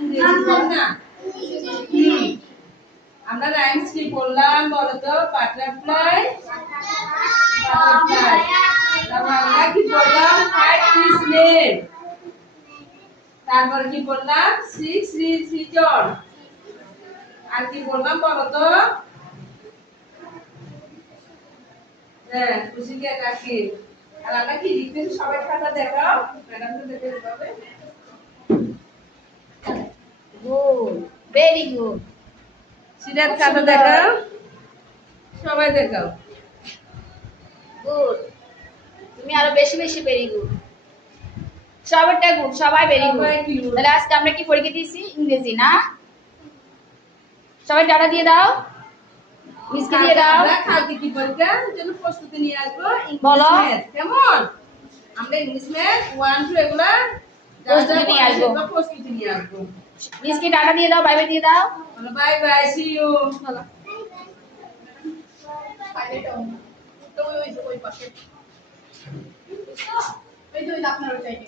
ইংরেজি বল না। আমরা রাইমস কি বললাম বলো তো? Butterfly, butterfly. তারপর আমরা কি বললাম? 5 স্নেক। তারপর কি বললাম? 6 সৃজন। আর কি বললাম বলো তো? হ্যাঁ, খুশিকে ডাকি। আর আমরা কি লিখতেছি সবাই খাতা দেখাও। ম্যাডামকে দেখে দেবে। Good, very good. সিরাত খাতা দেখাও। সবাই দেখাও। গুড, তুমি আরো বেশি বেশি ভেরি গুড। সবাইটা গুড, সবাই ভেরি গুড। সবাই good। তাহলে আজকে আমরা কি পরীক্ষা দিয়েছি? ইংরেজি না? সবাই টাটা দিয়ে দাও, মিসকে দিয়ে দাও। আমরা কালকে কি পরীক্ষার জন্য প্রস্তুতি নিয়ে আসবো? বলো। English math. কেমন? আমরা ইংলিশ ম্যাথ 1 2 এগুলা প্রস্তুতি নিয়ে আসবো। প্রস্তুতি নিয়ে আসবো। মিসকে টাটা দিয়ে দাও, বাই বাই দিয়ে দাও। বলো বাই বাই, সি ইউ। বলো। তো ওই পাশে ওই তো আপনার ওই সাইডে